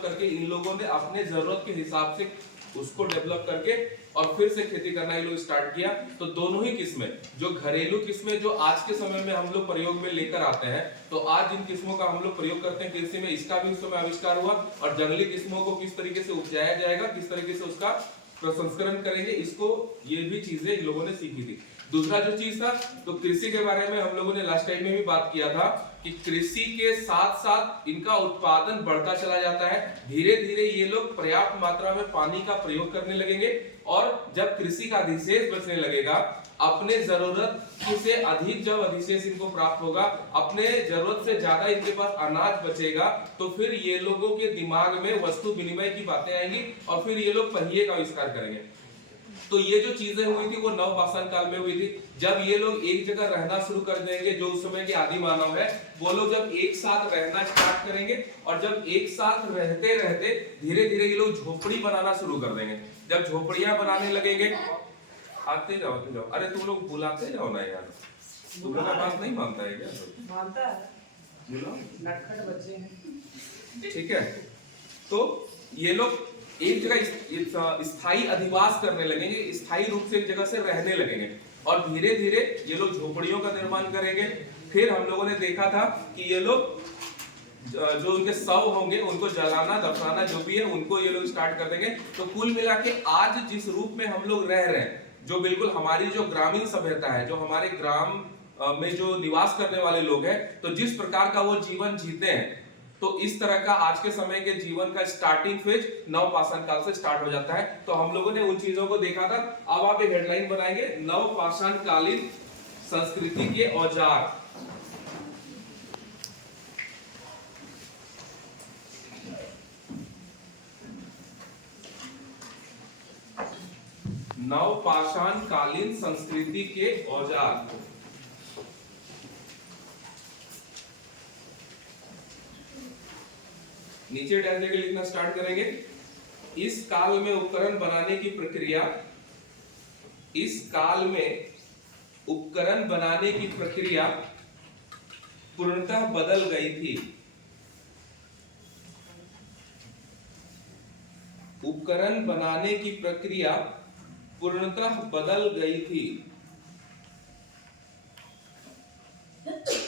Develop करके इन लोगों ने अपने जरूरत के हिसाब से उसको डेवलप करके और फिर से खेती करना ये लोग स्टार्ट किया। तो दोनों ही किस्में, जो घरेलू किस्में जो आज के समय में हम लोग प्रयोग में लेकर आते हैं, तो आज जिन किस्मों का हम लोग प्रयोग करते हैं कृषि में, इसका भी उस समय आविष्कार हुआ। और जंगली किस्मों को किस तरीके से उपजाया जाएगा, किस तरीके से उसका प्रसंस्करण करेंगे, इसको ये भी चीजें इन लोगों ने सीखी थी। दूसरा जो चीज था, तो कृषि के बारे में हम लोगों ने लास्ट टाइम में भी बात किया था कि कृषि के साथ साथ इनका उत्पादन बढ़ता चला जाता है। धीरे धीरे ये लोग पर्याप्त मात्रा में पानी का प्रयोग करने लगेंगे और जब कृषि का अधिशेष बचने लगेगा, अपने जरूरत से अधिक जब अधिशेष इनको प्राप्त होगा, अपने जरूरत से ज्यादा इनके पास अनाज बचेगा, तो फिर ये लोगों के दिमाग में वस्तु विनिमय की बातें आएंगी और फिर ये लोग पहिए का आविष्कार करेंगे। तो ये जो चीजें हुई थी वो नवपाषाण काल में हुई थी, जब ये लोग एक जगह रहना शुरू कर देंगे। जो उस समय के आदि मानव है, वो लोग जब एक साथ रहना स्टार्ट करेंगे और जब एक साथ रहते रहते धीरे धीरे ये लोग झोपड़ी बनाना शुरू कर देंगे। जब झोपड़ियां बनाने लगेंगे, आते जाओ आते जाओ, अरे तुम लोग बुलाते जाओ ना यार, तुम लोग का बात नहीं मानता है क्या? मानता है, बुलाओ, नटखट बच्चे हैं। ठीक है। तो ये लोग एक जगह स्थायी अधिवास करने लगेंगे, स्थायी रूप से एक जगह से रहने लगेंगे और धीरे धीरे ये लोग झोपड़ियों का निर्माण करेंगे। फिर हम लोगों ने देखा था कि ये लोग जो उनके शव होंगे उनको जलाना दफनाना जो भी है उनको ये लोग स्टार्ट कर देंगे। तो कुल मिला के आज जिस रूप में हम लोग रह रहे हैं, जो बिल्कुल हमारी जो ग्रामीण सभ्यता है, जो हमारे ग्राम में जो निवास करने वाले लोग हैं, तो जिस प्रकार का वो जीवन जीते हैं, तो इस तरह का आज के समय के जीवन का स्टार्टिंग फेज नवपाषाण काल से स्टार्ट हो जाता है। तो हम लोगों ने उन चीजों को देखा था। अब आप एक हेडलाइन बनाएंगे, नवपाषाण कालीन संस्कृति के औजार। नवपाषाण कालीन संस्कृति के औजार। नीचे डैश देकर लिखना स्टार्ट करेंगे। इस काल में उपकरण बनाने की प्रक्रिया, इस काल में उपकरण बनाने की प्रक्रिया पूर्णतः बदल गई थी। उपकरण बनाने की प्रक्रिया पूर्णतः बदल गई थी।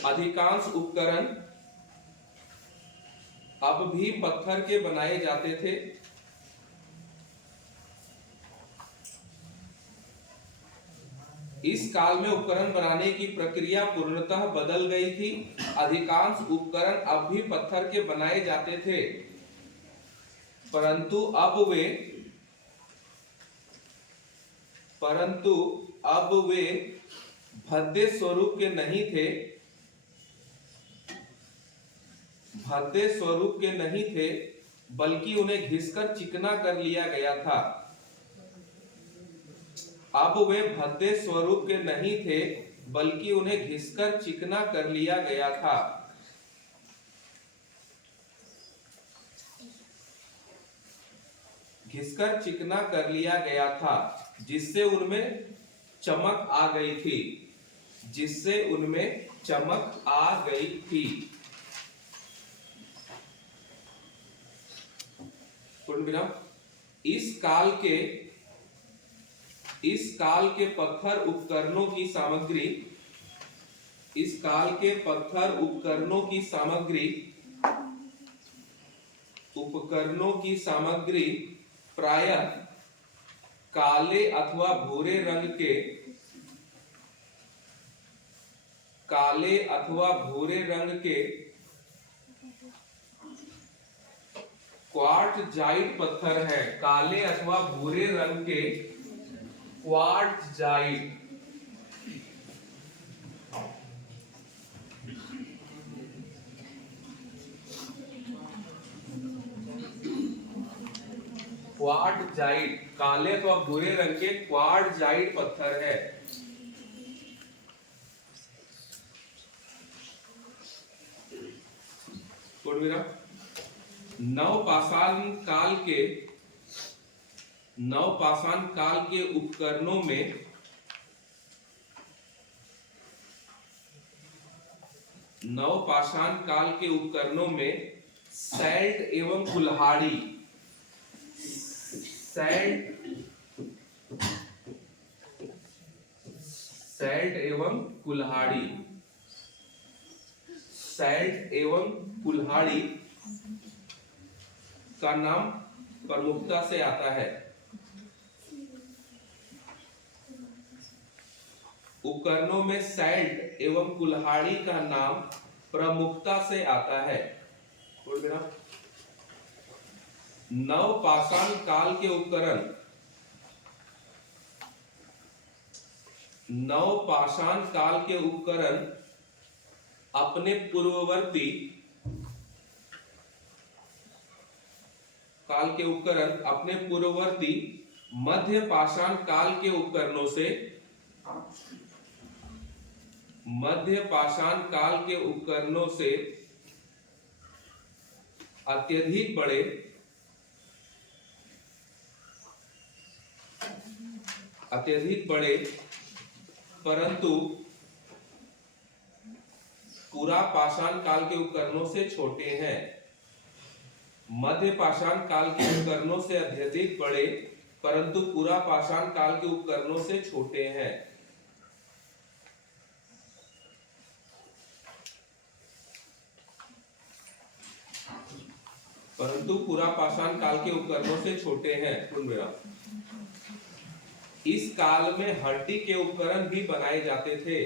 अधिकांश उपकरण अब भी पत्थर के बनाए जाते थे। इस काल में उपकरण बनाने की प्रक्रिया पूर्णतः बदल गई थी। अधिकांश उपकरण अब भी पत्थर के बनाए जाते थे, परंतु अब वे भद्दे स्वरूप के नहीं थे। भद्दे स्वरूप के नहीं थे, बल्कि उन्हें घिसकर चिकना कर लिया गया था। अब वे भद्दे स्वरूप के नहीं थे, बल्कि उन्हें घिसकर चिकना कर लिया गया था। घिसकर चिकना कर लिया गया था, जिससे उनमें चमक आ गई थी। जिससे उनमें चमक आ गई थी। इस काल के पत्थर उपकरणों की सामग्री, इस काल के पत्थर उपकरणों की सामग्री प्रायः काले अथवा भूरे रंग के क्वार्टजाइट पत्थर है। काले अथवा भूरे रंग के क्वार्टजाइट। क्वार्टजाइट काले अथवा भूरे रंग के क्वार्टजाइट पत्थर है। नवपाषाण काल के उपकरणों में सैल्ट एवं कुल्हाड़ी, सैल्ट एवं कुल्हाड़ी, सैल्ट एवं कुल्हाड़ी का नाम प्रमुखता से आता है। उपकरणों में सैल्ट एवं कुल्हाड़ी का नाम प्रमुखता से आता है। बोल देना। नवपाषाण काल के उपकरण, नवपाषाण काल के उपकरण अपने पूर्ववर्ती मध्य पाषाण काल के उपकरणों से, मध्य पाषाण काल के उपकरणों से अत्यधिक बड़े परंतु पूरा पाषाण काल के उपकरणों से छोटे हैं। मध्य पाषाण काल के उपकरणों से अत्यधिक बड़े परंतु पूरा पाषाण काल के उपकरणों से छोटे हैं। परंतु पूरा पाषाण काल के उपकरणों से छोटे हैं। इस काल में हड्डी के उपकरण भी बनाए जाते थे।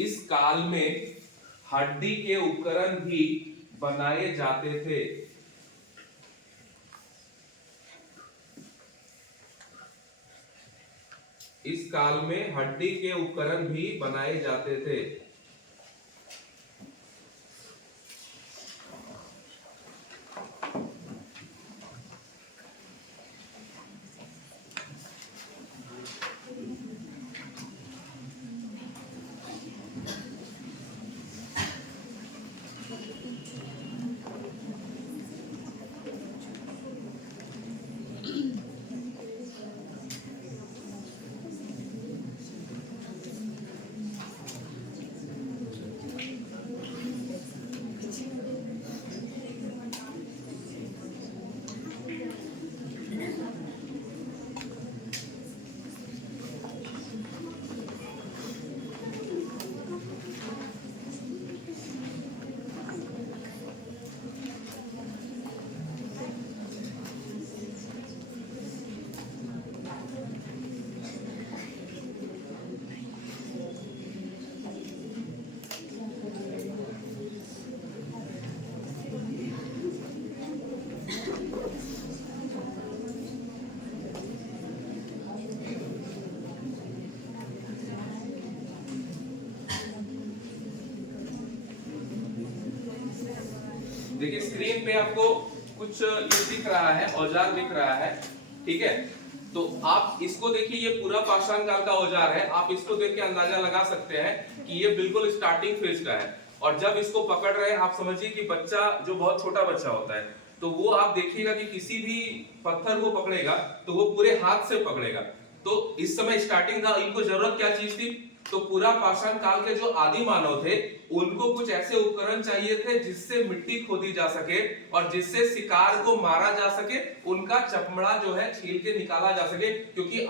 इस काल में हड्डी के उपकरण भी बनाए जाते थे। इस काल में हड्डी के उपकरण भी बनाए जाते थे। देखिए स्क्रीन पे आपको कुछ ये दिख रहा है, औजार दिख रहा है, ठीक है। तो आप इसको देखिए, ये पूरा पाषाण काल का औजार है। आप इसको देख के अंदाजा लगा सकते हैं कि ये बिल्कुल स्टार्टिंग फेज का है। और जब इसको पकड़ रहे हैं, आप समझिए कि बच्चा जो बहुत छोटा बच्चा होता है, तो वो आप देखिएगा कि किसी भी पत्थर को पकड़ेगा तो वो पूरे हाथ से पकड़ेगा। तो इस समय स्टार्टिंग था, इनको जरूरत क्या चीज थी? तो पूरा पाषाण काल के जो आदि मानव थे, उनको कुछ ऐसे उपकरण चाहिए थे जिससे मिट्टी खोदी जा सके और जिससे शिकार को मारा जा सके, उनका चमड़ा जो है छील के निकाला जा सके। क्योंकि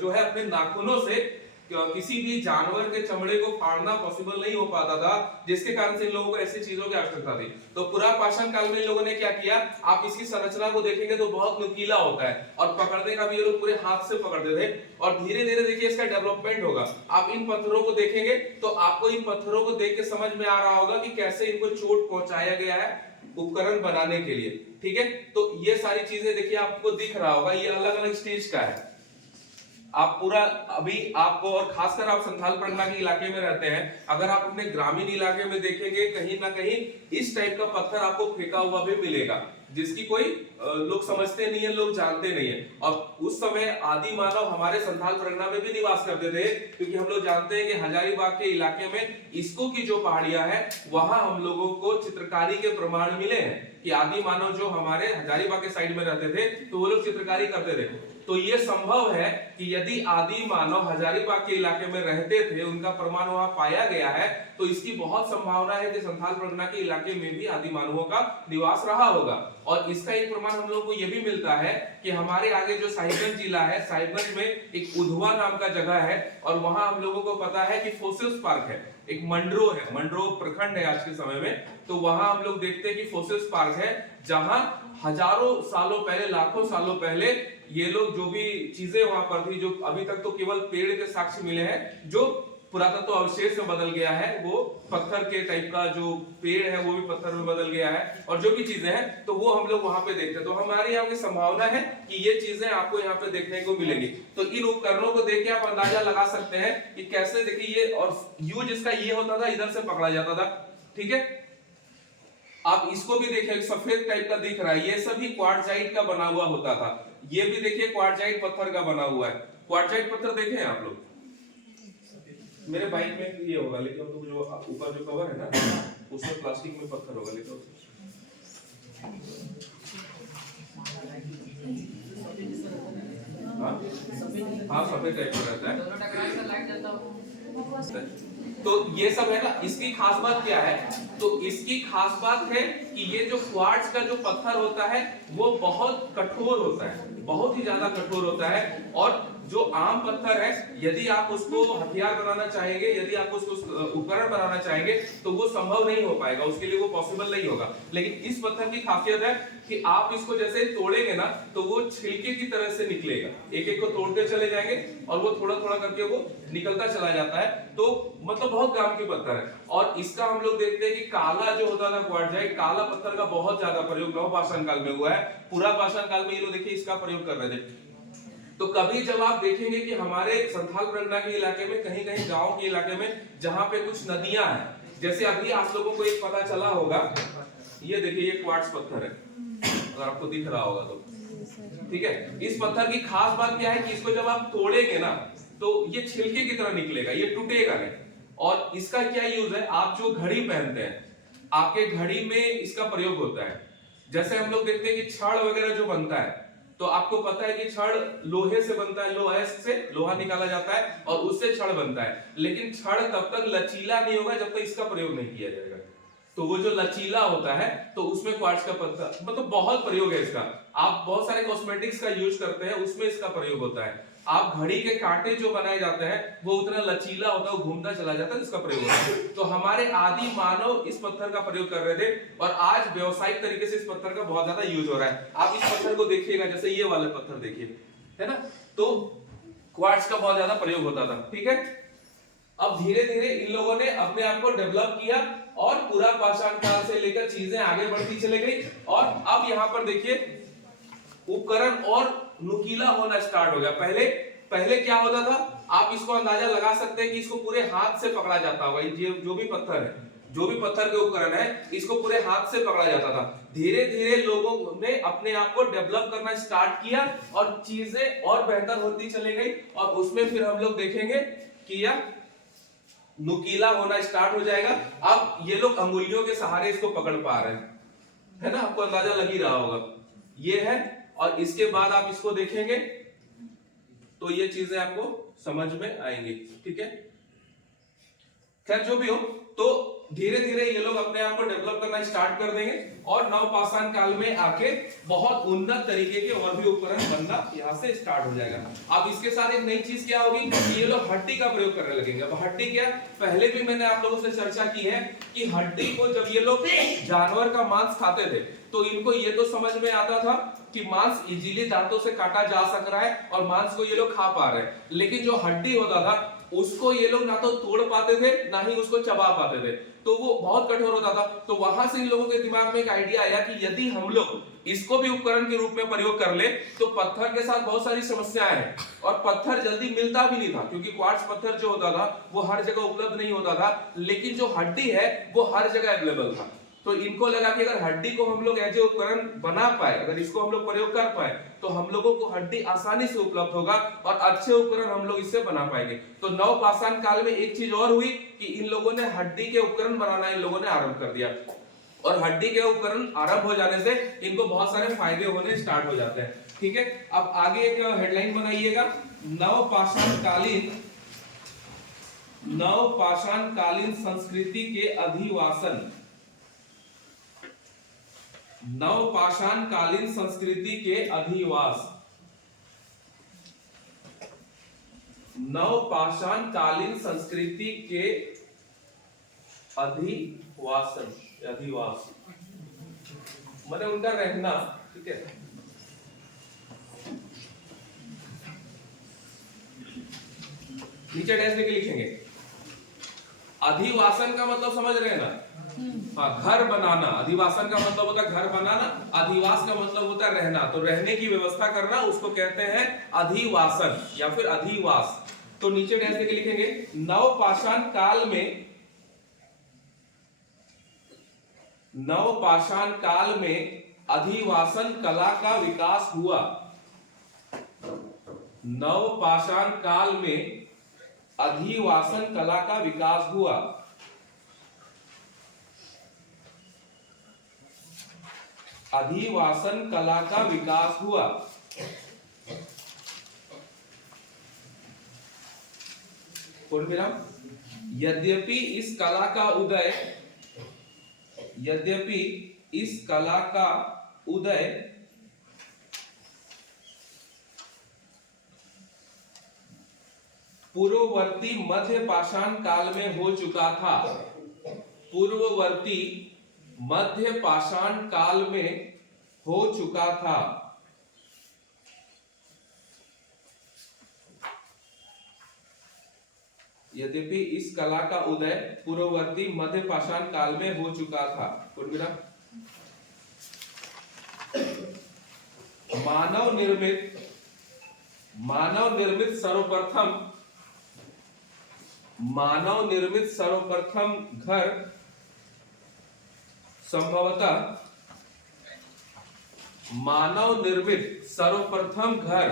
जो है अपने नाखूनों से किसी भी जानवर के चमड़े को फाड़ना पॉसिबल नहीं हो पाता था, जिसके कारण से इन लोगों को ऐसी चीजों की आवश्यकता थी। तो पूरा पाषाण काल में इन लोगों ने क्या किया, आप इसकी संरचना को देखेंगे तो बहुत नुकीला होता है और पकड़ने का भी ये लोग पूरे हाथ से पकड़ते थे। और धीरे धीरे देखिए इसका डेवलपमेंट होगा। आप इन पत्थरों को देखेंगे तो आपको इन पत्थरों को देख के समझ में आ रहा होगा कि कैसे इनको चोट पहुंचाया गया है उपकरण बनाने के लिए, ठीक है। तो ये सारी चीजें देखिए आपको दिख रहा होगा, ये अलग अलग स्टेज का है। आप पूरा अभी आपको, और खासकर आप संथाल परगना के इलाके में रहते हैं, अगर आप अपने ग्रामीण इलाके में देखेंगे कहीं ना कहीं इस टाइप का पत्थर आपको फेंका हुआ भी मिलेगा, जिसकी कोई लोग समझते नहीं है, लोग जानते नहीं है। और उस समय आदि मानव हमारे संथाल परगना में भी निवास करते थे, क्योंकि हम लोग जानते हैं कि हजारीबाग के इलाके में इसको की जो पहाड़ियां हैं, वहां हम लोगों को चित्रकारी के प्रमाण मिले हैं कि आदि मानव जो हमारे हजारीबाग के साइड में रहते थे, तो वो लोग चित्रकारी करते थे। तो ये संभव है कि यदि आदि मानव हजारीबाग के इलाके में रहते थे, उनका प्रमाण वहां पाया गया है, तो इसकी बहुत संभावना है कि संथाल परगना के इलाके में भी आदि मानवों का निवास रहा होगा। और इसका एक प्रमाण हम लोगों को यह भी मिलता है कि हमारे आगे जो साहिबगंज जिला है, साहिबगंज में एक उधवा नाम का जगह है और वहां हम लोगों को पता है कि फोसिल्स पार्क है, एक मंडरो है, मंडरो प्रखंड है आज के समय में। तो वहां हम लोग देखते हैं कि फोसिल्स पार्क है, जहां हजारों सालों पहले, लाखों सालों पहले ये लोग जो भी चीजें वहां पर थी, जो अभी तक तो केवल पेड़ के साक्ष्य मिले हैं, जो पुरातत्व अवशेष में बदल गया है, वो पत्थर के टाइप का जो पेड़ है वो भी पत्थर में बदल गया है, और जो भी चीजें हैं तो वो हम लोग वहां पे देखते हैं। तो हमारे यहाँ की संभावना है कि ये चीजें आपको यहाँ पे देखने को मिलेंगी। तो इन उपकरणों को देख के आप अंदाजा लगा सकते हैं कि कैसे, देखिए ये, और यूज इसका ये होता था, इधर से पकड़ा जाता था, ठीक है। आप इसको भी देखिए, सफेद टाइप का दिख रहा है, ये सभी क्वार्टजाइट का बना हुआ होता था। ये भी देखिए क्वार्टजाइट पत्थर का बना हुआ है। क्वार्टजाइट पत्थर देखे हैं आप लोग? मेरे बाइक में ये होगा, लेकिन तो जो ऊपर जो कवर है ना, उसमें प्लास्टिक में पत्थर होगा, लेकिन हाँ सफेद टाइप का रहता है। तो ये सब है ना, इसकी खास बात क्या है? तो इसकी खास बात है कि ये जो क्वार्ट्ज का जो पत्थर होता है वो बहुत कठोर होता है, बहुत ही ज्यादा कठोर होता है। और जो आम पत्थर है, यदि आप उसको हथियार बनाना चाहेंगे, यदि आप उसको उपकरण बनाना चाहेंगे, तो वो संभव नहीं हो पाएगा, उसके लिए वो पॉसिबल नहीं होगा। लेकिन इस पत्थर की खासियत है कि आप इसको जैसे तोड़ेंगे ना, तो वो छिलके की तरह से निकलेगा, एक एक को तोड़ते चले जाएंगे और वो थोड़ा थोड़ा करके वो निकलता चला जाता है। तो मतलब बहुत काम की पत्थर है। और इसका हम लोग देखते हैं कि काला जो होता था क्वार्टजाइट, काला पत्थर का बहुत ज्यादा प्रयोग नवपाषाण काल में हुआ है। पूरा पाषाण काल में ये लोग देखिए इसका प्रयोग कर रहे थे। तो कभी जब आप देखेंगे कि हमारे संथाल परगना के इलाके में, कहीं कहीं गांव के इलाके में, जहां पे कुछ नदियां हैं, जैसे अभी आप लोगों को एक पता चला होगा, ये देखिए ये क्वार्ट्ज पत्थर है, अगर आपको दिख रहा होगा तो, ठीक है। इस पत्थर की खास बात क्या है कि इसको जब आप तोड़ेंगे ना, तो ये छिलके की तरह निकलेगा, ये टूटेगा नहीं। और इसका क्या यूज है? आप जो घड़ी पहनते हैं, आपके घड़ी में इसका प्रयोग होता है। जैसे हम लोग देखते हैं कि छड़ वगैरह जो बनता है, तो आपको पता है कि छड़ लोहे से बनता है, लोहे से लोहा निकाला जाता है और उससे छड़ बनता है। लेकिन छड़ तब तक लचीला नहीं होगा जब तक इसका प्रयोग नहीं किया जाएगा। तो वो जो लचीला होता है, तो उसमें क्वार्ट्ज का पत्थर, मतलब बहुत प्रयोग है इसका। आप बहुत सारे कॉस्मेटिक्स का यूज करते हैं, उसमें इसका प्रयोग होता है। आप घड़ी के कांटे जो बनाए जाते हैं, वो उतना लचीला होता है, वो घूमता चला जाता है, इसका प्रयोग होता है। तो हमारे आदि मानव इस पत्थर का प्रयोग कर रहे थे, और आज व्यवसायिक तरीके से इस पत्थर का बहुत ज्यादा यूज हो रहा है। आप इस पत्थर को देखिएगा, जैसे ये वाले पत्थर देखिए, है ना, तो क्वार्ट्ज का बहुत ज्यादा प्रयोग होता था, ठीक है। अब धीरे धीरे इन लोगों ने अपने आप को डेवलप किया और पूरा पाषाण काल से लेकर चीजें आगे बढ़ती चली गई। और अब यहाँ पर देखिए उपकरण और नुकीला होना स्टार्ट हो गया। पहले क्या होता था, आप इसको अंदाजा लगा सकते हैं कि इसको पूरे हाथ से पकड़ा जाता होगा। ये जो भी पत्थर है, जो भी पत्थर के उपकरण है, इसको पूरे हाथ से पकड़ा जाता था। धीरे धीरे लोगों ने अपने आप को डेवलप करना स्टार्ट किया और चीजें और बेहतर होती चली गई। और उसमें फिर हम लोग देखेंगे कि यह नुकीला होना स्टार्ट हो जाएगा। अब ये लोग अंगुलियों के सहारे इसको पकड़ पा रहे हैं, है ना, आपको अंदाजा लग ही रहा होगा। ये है, और इसके बाद आप इसको देखेंगे तो ये चीजें आपको समझ में आएंगी, ठीक है। खैर जो भी हो, तो धीरे धीरे ये लोग अपने आप को डेवलप करना स्टार्ट कर देंगे और नवपाषाण काल में आके बहुत उन्नत तरीके के और भी उपकरण बनना यहाँ से स्टार्ट हो जाएगा। अब इसके साथ एक नई चीज क्या होगी कि ये लोग हड्डी का प्रयोग करने लगेंगे। अब हड्डी क्या, पहले भी मैंने आप लोगों से चर्चा की है कि हड्डी को जब ये लोग जानवर का मांस खाते थे, तो इनको ये तो समझ में आता था कि मांस इजीली दांतों से काटा जा सक रहा है और मांस को ये लोग खा पा रहे हैं। लेकिन जो हड्डी होता था उसको ये लोग ना तो तोड़ पाते थे, ना ही उसको चबा पाते थे, तो वो बहुत कठोर होता था। तो वहां से इन लोगों के दिमाग में एक आइडिया आया कि यदि हम लोग इसको भी उपकरण के रूप में प्रयोग कर ले, तो पत्थर के साथ बहुत सारी समस्याएं हैं और पत्थर जल्दी मिलता भी नहीं था, क्योंकि क्वार्ट्ज पत्थर जो होता था वो हर जगह उपलब्ध नहीं होता था। लेकिन जो हड्डी है वो हर जगह अवेलेबल था। तो इनको लगा कि अगर हड्डी को हम लोग एज ए उपकरण बना पाए, अगर इसको हम लोग प्रयोग कर पाए, तो हम लोगों को हड्डी आसानी से उपलब्ध होगा और अच्छे उपकरण हम लोग इससे बना पाएंगे। तो नवपाषाण काल में एक चीज और हुई कि इन लोगों ने हड्डी के उपकरण बनाना इन लोगों ने आरंभ कर दिया, और हड्डी के उपकरण आरंभ हो जाने से इनको बहुत सारे फायदे होने स्टार्ट हो जाते हैं, ठीक है। अब आगे एक हेडलाइन बनाइएगा, नवपाषाण कालीन नवपाषाण कालीन संस्कृति के अधिवासन, नवपाषाण कालीन संस्कृति के अधिवास, नवपाषाण कालीन संस्कृति के अधिवासन, अधिवास मतलब उनका रहना, ठीक है। नीचे डैश लेके लिखेंगे। अधिवासन का मतलब समझ रहे हैं ना? हाँ, घर बनाना। अधिवासन का मतलब होता है घर बनाना, अधिवास का मतलब होता है रहना। तो रहने की व्यवस्था करना उसको कहते हैं अधिवासन या फिर अधिवास। तो नीचे डैश लेके लिखेंगे नवपाषाण काल में, नवपाषाण काल में अधिवासन कला का विकास हुआ। नवपाषाण काल में अधिवासन कला का विकास हुआ। अधिवासन कला का विकास हुआ। यद्यपि इस कला का उदय, यद्यपि इस कला का उदय पूर्ववर्ती मध्य पाषाण काल में हो चुका था। पूर्ववर्ती मध्य पाषाण काल में हो चुका था। यद्यपि इस कला का उदय पूर्ववर्ती मध्य पाषाण काल में हो चुका था। मानव निर्मित, मानव निर्मित सर्वप्रथम, मानव निर्मित सर्वप्रथम घर संभवतः, मानव निर्मित सर्वप्रथम घर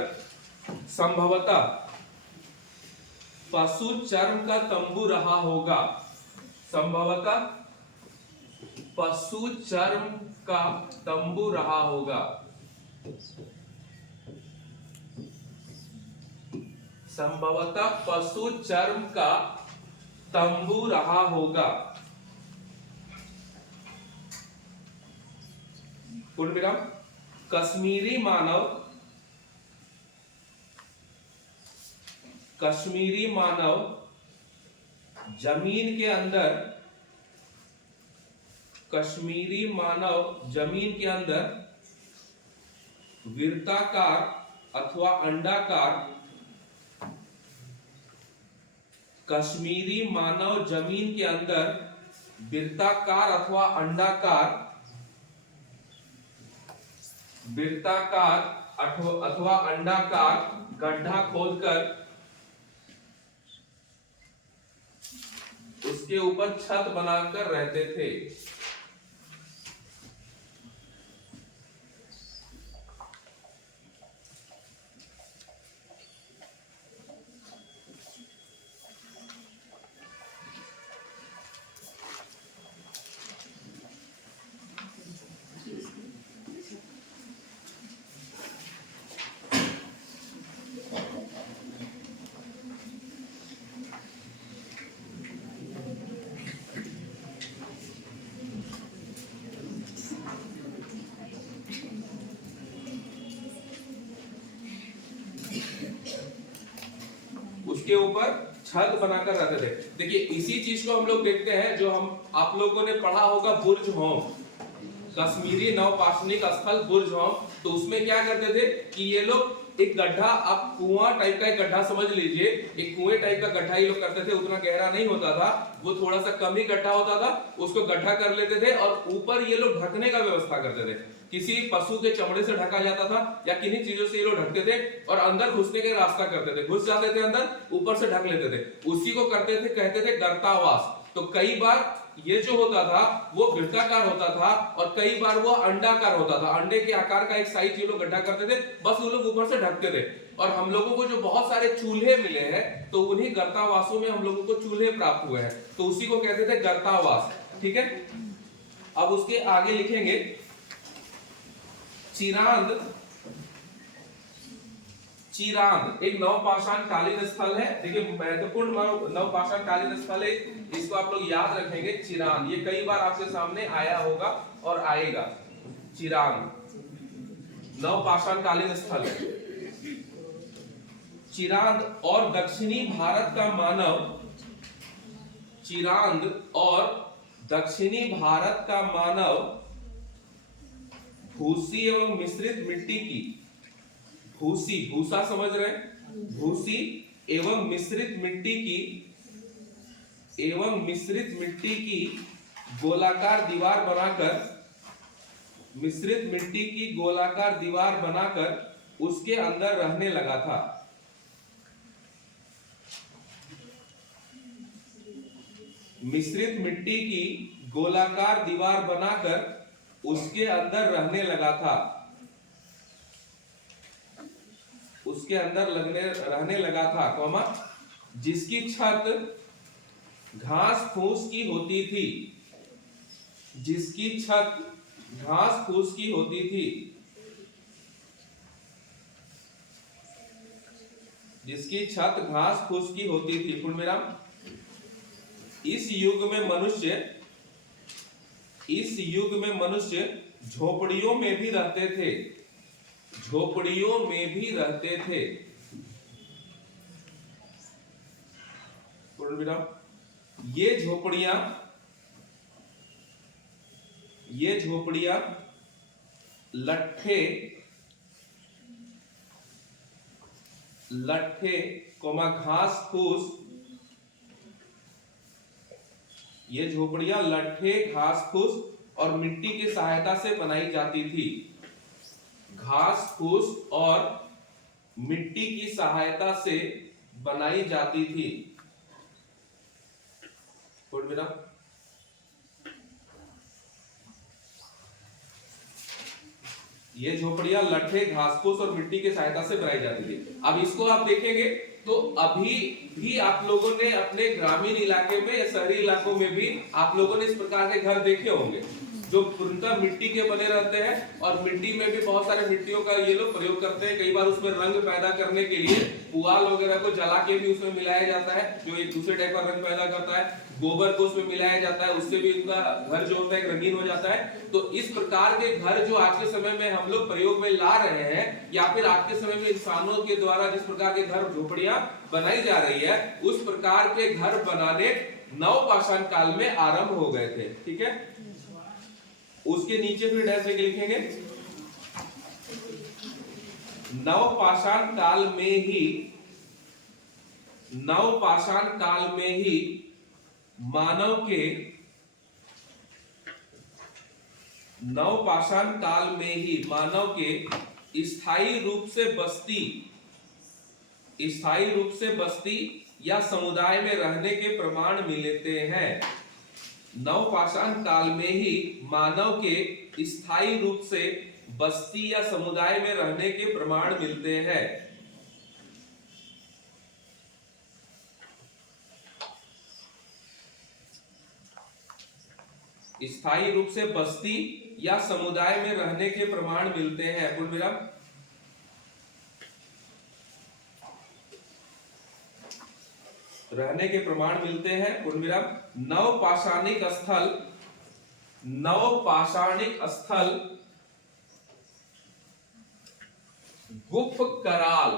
संभवतः पशु चर्म का तंबू रहा होगा। संभवतः पशु चर्म का तंबू रहा होगा। संभवतः पशु चर्म का तंबू रहा होगा। पूर्ण विराम। कश्मीरी मानव, कश्मीरी मानव जमीन के अंदर, कश्मीरी मानव जमीन के अंदर वृत्ताकार अथवा अंडाकार, कश्मीरी मानव जमीन के अंदर वृत्ताकार अथवा अंडाकार, वृत्ताकार अथवा अंडाकार गड्ढा खोदकर उसके ऊपर छत बनाकर रहते थे। उसके ऊपर छत बनाकर रहते थे। देखिए इसी चीज को हम लोग देखते हैं जो हम आप लोगों ने पढ़ा होगा बुर्ज होम, कश्मीरी नवपाषाणिक स्थल बुर्ज होम। तो उसमें क्या करते थे कि ये लोग एक गड्ढा, आप कुआं टाइप का एक गड्ढा समझ लीजिए, एक कुएं टाइप का गड्ढा ये लोग करते थे। उतना गहरा नहीं होता था, वो थोड़ा सा कम ही गड्ढा होता था। उसको गड्ढा कर लेते थे और ऊपर ये लोग ढकने का व्यवस्था करते थे। किसी पशु के चमड़े से ढका जाता था या किन्हीं चीजों से ये लोग ढकते थे और अंदर घुसने का रास्ता करते थे। घुस जाते थे अंदर, ऊपर से ढक लेते थे। उसी को करते थे, कहते थे गर्तावास। तो कई बार ये जो होता था वो वृत्ताकार होता था और कई बार वो अंडाकार होता था। अंडे के आकार का एक साइज ये लोग गड्ढा करते थे, बस वो लोग ऊपर से ढकते थे। और हम लोगों को जो बहुत सारे चूल्हे मिले हैं तो उन्हीं गर्तावासों में हम लोगों को चूल्हे प्राप्त हुए हैं, तो उसी को कहते थे गर्तावास। ठीक है, अब उसके आगे लिखेंगे चिरांद, चिरांद एक नवपाषाण कालीन स्थल है। देखिए महत्वपूर्ण नवपाषाण कालीन स्थल है, इसको आप लोग याद रखेंगे। चिरांद ये कई बार आपके सामने आया होगा और आएगा। चिरांद नवपाषाण कालीन स्थल है। चिरांद और दक्षिणी भारत का मानव, चिरांद और दक्षिणी भारत का मानव भूसी एवं मिश्रित मिट्टी की, भूसी भूसा समझ रहे हैं, भूसी एवं मिश्रित मिट्टी की, एवं मिश्रित मिट्टी की गोलाकार दीवार बनाकर, मिश्रित मिट्टी की गोलाकार दीवार बनाकर उसके अंदर रहने लगा था। मिश्रित मिट्टी की गोलाकार दीवार बनाकर उसके अंदर रहने लगा था, उसके अंदर रहने लगा था, कौमा जिसकी छत घास फूस की होती थी, जिसकी छत घास फूस की होती थी, जिसकी छत घास फूस की होती थी। पूर्णविराम। इस युग में मनुष्य झोपड़ियों में भी रहते थे, झोपड़ियों में भी रहते थे। पूर्णविराम। ये झोपड़ियां लट्ठे कोमा घास फूस, ये झोपड़ियां लट्ठे घास फूस और मिट्टी की सहायता से बनाई जाती थी। घास फूस और मिट्टी की सहायता से बनाई जाती थी। ये झोपड़ियां लट्ठे घास फूस और मिट्टी की सहायता से बनाई जाती थी। अब इसको आप देखेंगे तो अभी भी आप लोगों ने अपने ग्रामीण इलाके में या शहरी इलाकों में भी आप लोगों ने इस प्रकार के घर देखे होंगे जो पूर्णतः मिट्टी के बने रहते हैं, और मिट्टी में भी बहुत सारे मिट्टियों का ये लोग प्रयोग करते हैं। कई बार उसमें रंग पैदा करने के लिए पुआल वगैरह को जला के भी उसमें मिलाया जाता है, जो एक दूसरे टाइप का रंग पैदा करता है। गोबर को उसमें मिलाया जाता है, उससे भी उनका घर जो होता है रंगीन हो जाता है। तो इस प्रकार के घर जो आज के समय में हम लोग प्रयोग में ला रहे हैं, या फिर आज के समय में इंसानों के द्वारा जिस प्रकार के घर झोपड़ियां बनाई जा रही है, उस प्रकार के घर बनाने नवपाषाण काल में आरंभ हो गए थे। ठीक है, उसके नीचे फिर डैश लेके लिखेंगे नवपाषाण काल में ही मानव के, नवपाषाण काल में ही मानव के स्थायी रूप से बस्ती या समुदाय में रहने के प्रमाण मिलते हैं। नवपाषाण काल में ही मानव के स्थायी रूप से बस्ती या समुदाय में रहने के प्रमाण मिलते हैं। स्थायी रूप से बस्ती या समुदाय में रहने के प्रमाण मिलते हैं। पूर्णविराम। रहने के प्रमाण मिलते हैं। पूर्णविराम। नवपाषाणिक स्थल गुफ कराल,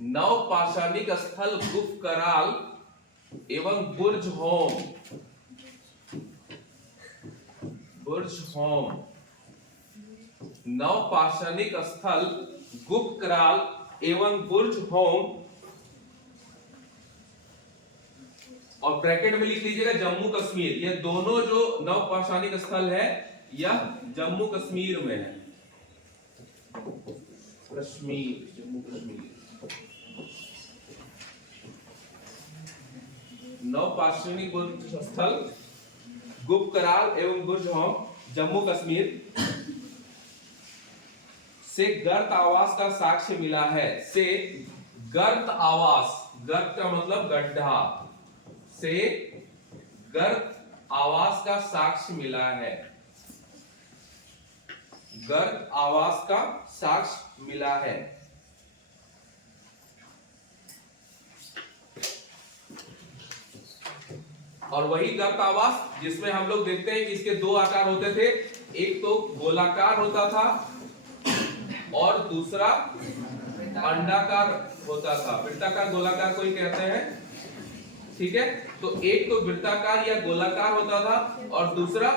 नवपाषाणिक स्थल गुफ कराल एवं बुर्ज होम। नवपाषाणिक स्थल गुप्त कराल एवं बुर्ज होम, और ब्रैकेट में लिख लीजिएगा जम्मू कश्मीर। ये दोनों जो नवपाषाणिक स्थल है यह जम्मू कश्मीर में है। जम्मू कश्मीर नवपाषाणिक स्थल गुप्त कराल एवं बुर्ज होम जम्मू कश्मीर से गर्त आवास का साक्ष्य मिला है। से गर्त आवास, गर्त का मतलब गड्ढा, से गर्त आवास का साक्ष्य मिला है। गर्त आवास का साक्ष्य मिला है। और वही गर्त आवास जिसमें हम लोग देखते हैं कि इसके दो आकार होते थे, एक तो गोलाकार होता था और दूसरा अंडाकार होता था। वृत्ताकार गोलाकार कोई कहते हैं, ठीक है। तो एक तो वृत्ताकार या गोलाकार होता था और दूसरा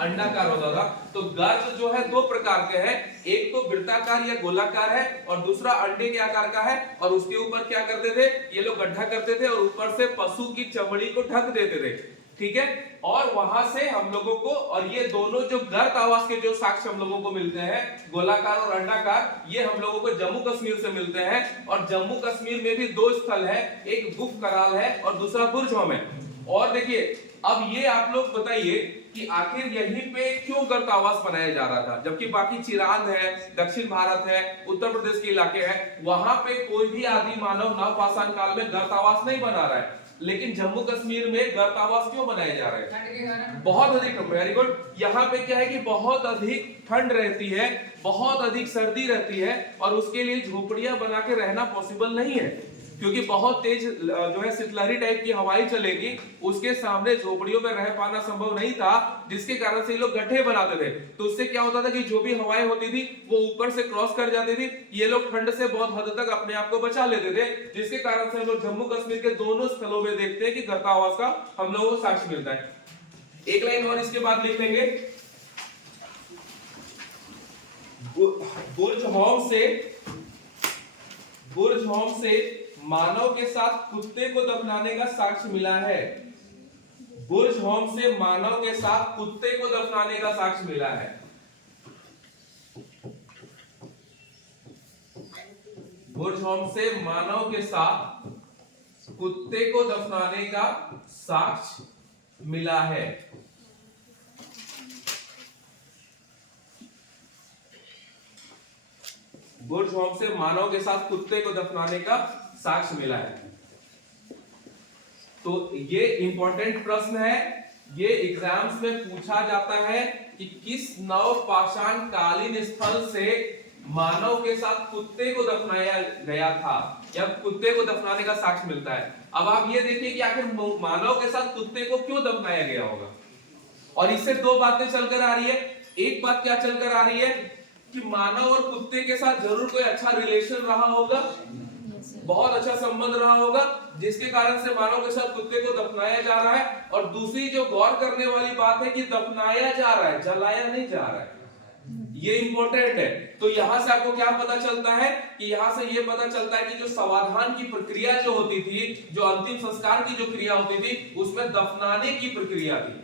अंडाकार होता था। तो गर्त जो है दो प्रकार के हैं, एक तो वृत्ताकार या गोलाकार है और दूसरा अंडे के आकार का है। और उसके ऊपर क्या करते थे, ये लोग गड्ढा करते थे और ऊपर से पशु की चमड़ी को ढक देते थे, ठीक है। और वहां से हम लोगों को, और ये दोनों जो गर्त आवास के जो साक्ष्य हम लोगों को मिलते हैं, गोलाकार और अंडाकार, ये हम लोगों को जम्मू कश्मीर से मिलते हैं। और जम्मू कश्मीर में भी दो स्थल है, एक गुफ कराल है और दूसरा बुर्जहोम है। और देखिए अब ये आप लोग बताइए कि आखिर यहीं पे क्यों गर्त आवास बनाया जा रहा था, जबकि बाकी चिरांद है, दक्षिण भारत है, उत्तर प्रदेश के इलाके हैं, वहां पे कोई भी आदि मानव नवपाषाण काल में गर्त आवास नहीं बना रहा है। लेकिन जम्मू कश्मीर में गर्त आवास क्यों बनाए जा रहे हैं? बहुत अधिक, वेरी गुड। यहाँ पे क्या है कि बहुत अधिक ठंड रहती है, बहुत अधिक सर्दी रहती है और उसके लिए झोपड़ियां बना के रहना पॉसिबल नहीं है, क्योंकि बहुत तेज जो है शीतलहरी टाइप की हवाएं चलेगी, उसके सामने झोपड़ियों में रह पाना संभव नहीं था, जिसके कारण से ये लोग गड्ढे बनाते थे। तो उससे क्या होता था कि जो भी हवाएं होती थी वो ऊपर से क्रॉस कर जाती थी, ये लोग ठंड से बहुत हद तक अपने आप को बचा लेते थे, जिसके कारण से हम लोग जम्मू कश्मीर के दोनों स्थलों में देखते हैं कि गर्त आवास का हम लोगों को साक्ष्य मिलता है। एक लाइन और इसके बाद लिख लेंगे, बुर्जहोम से मानव के साथ कुत्ते को दफनाने का साक्ष्य मिला है। बुर्जहोम से मानव के साथ कुत्ते को दफनाने का साक्ष्य मिला है। बुर्जहोम से मानव के साथ कुत्ते को दफनाने का साक्ष्य मिला है। बुर्जहोम से मानव के साथ कुत्ते को दफनाने का साक्ष्य मिला है। तो ये इंपॉर्टेंट प्रश्न है, ये एग्जाम्स में पूछा जाता है कि किस नवपाषाण कालीन स्थल से मानव के साथ कुत्ते को दफनाया गया था, या कुत्ते को दफनाने का साक्ष्य मिलता है। अब आप ये देखिए कि आखिर मानव के साथ कुत्ते को क्यों दफनाया गया होगा। और इससे दो बातें चलकर आ रही है। एक बात क्या चलकर आ रही है कि मानव और कुत्ते के साथ जरूर कोई अच्छा रिलेशन रहा होगा, बहुत अच्छा संबंध रहा होगा, जिसके कारण से मानव के साथ कुत्ते को दफनाया जा रहा है। और दूसरी जो गौर करने वाली बात है कि दफनाया जा रहा है, जलाया नहीं जा रहा है, ये इंपॉर्टेंट है। तो यहां से आपको क्या पता चलता है कि यहां से ये पता चलता है कि जो समाधान की प्रक्रिया जो होती थी, जो अंतिम संस्कार की जो क्रिया होती थी, उसमें दफनाने की प्रक्रिया थी।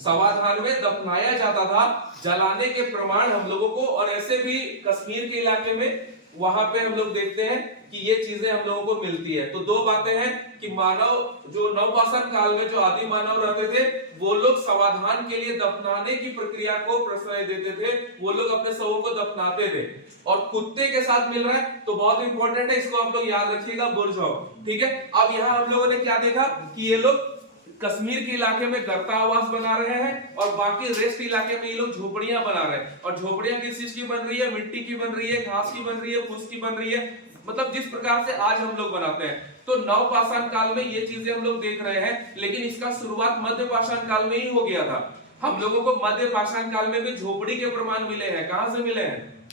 समाधान में दफनाया जाता था, जलाने के प्रमाण हम लोगों को, और ऐसे भी कश्मीर के इलाके में वहां पे हम लोग देखते हैं कि ये चीजें हम लोगों को मिलती है। तो दो बातें हैं कि मानव जो नवपाषाण काल में जो आदि मानव रहते थे, वो लोग समाधान के लिए दफनाने की प्रक्रिया को प्रश्रय देते थे, वो लोग अपने शवों को दफनाते थे। और कुत्ते के साथ मिल रहा है तो बहुत इंपॉर्टेंट है, इसको आप लोग याद रखिएगा, बुर्जहोम, ठीक है। अब यहाँ हम लोगों ने क्या देखा कि ये लोग कश्मीर के इलाके में गर्त आवास बना रहे हैं और बाकी रेस्ट इलाके में ये लोग झोपड़ियां बना रहे हैं। और झोपड़ियां किस चीज की बन रही है, मिट्टी की बन रही है, घास की बन रही है, फूस की बन रही है, मतलब जिस प्रकार से आज हम लोग बनाते हैं। तो नवपाषाण काल में ये चीजें हम लोग देख रहे हैं, लेकिन इसका शुरुआत मध्य पाषाण काल में ही हो गया था। हम लोगों को मध्य पाषाण काल में भी झोपड़ी के प्रमाण मिले हैं। कहां से मिले हैं,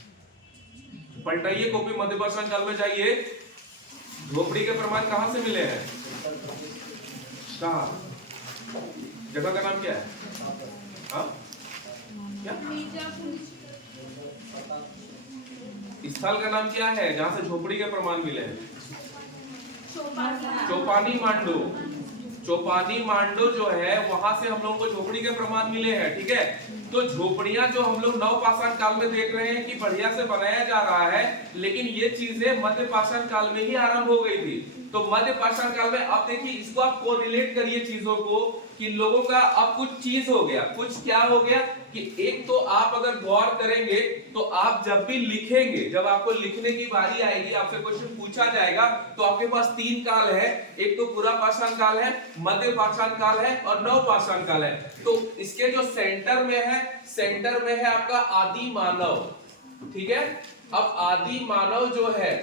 पलटाइए कॉपी, मध्य पाषाण काल में जाइए, झोपड़ी के प्रमाण कहां से मिले हैं, कहां, जगह का नाम क्या है, हाँ? क्या स्थल का नाम क्या है जहां से झोपड़ी के प्रमाण मिले हैं? चौपानी मांडो। चौपानी मांडो जो है वहां से हम लोगों को झोपड़ी के प्रमाण मिले हैं, ठीक है। तो झोपड़ियां जो हम लोग नवपाषाण काल में देख रहे हैं कि बढ़िया से बनाया जा रहा है, लेकिन ये चीजें मध्य पाषाण काल में ही आरंभ हो गई थी। तो मध्य पाषाण काल में आप देखिए, इसको आप कोरिलेट करिए चीजों को कि लोगों का अब कुछ चीज हो गया, कुछ क्या हो गया कि एक तो आप अगर गौर करेंगे तो आप जब भी लिखेंगे, जब आपको लिखने की बारी आएगी, आपसे क्वेश्चन पूछा जाएगा तो आपके पास 3 काल है। एक तो पूरा पाषाण काल है, मध्य पाषाण काल है और नव पाषाण काल है। तो इसके जो सेंटर में है आपका आदि मानव, ठीक है। अब आदि मानव जो है,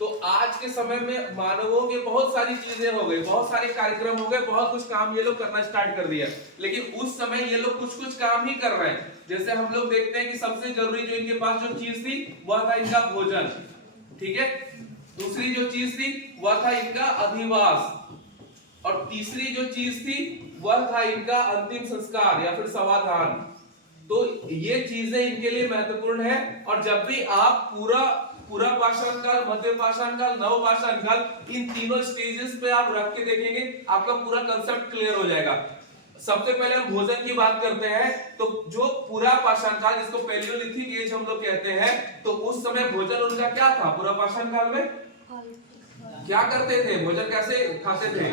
तो आज के समय में मानवों के बहुत सारी चीजें हो गई, बहुत सारे कार्यक्रम हो गए, बहुत कुछ काम ये लोग करना स्टार्ट कर दिया, लेकिन उस समय ये लोग कुछ काम ही कर रहे हैं। जैसे हम लोग देखते हैं कि सबसे जरूरी जो इनके पास जो चीज थी वह था इनका भोजन, ठीक है। दूसरी जो चीज थी वह था इनका अधिवास, और तीसरी जो चीज थी वह था इनका अंतिम संस्कार या फिर समाधान। तो ये चीजें इनके लिए महत्वपूर्ण है। और जब भी आप पूरा पाषाण काल, मध्य पाषाण काल, नव पाषाण काल, इन तीनों स्टेजेस पे आप रख के देखेंगे, आपका पूरा कंसेप्ट क्लियर हो जाएगा। सबसे पहले हम भोजन की बात करते हैं, तो जो पूरा पाषाण काल, जिसको पैलियोलिथिक एज हम लोग कहते हैं, तो उस समय भोजन उनका क्या था? पूरा पाषाण काल में क्या करते थे? भोजन कैसे खाते थे?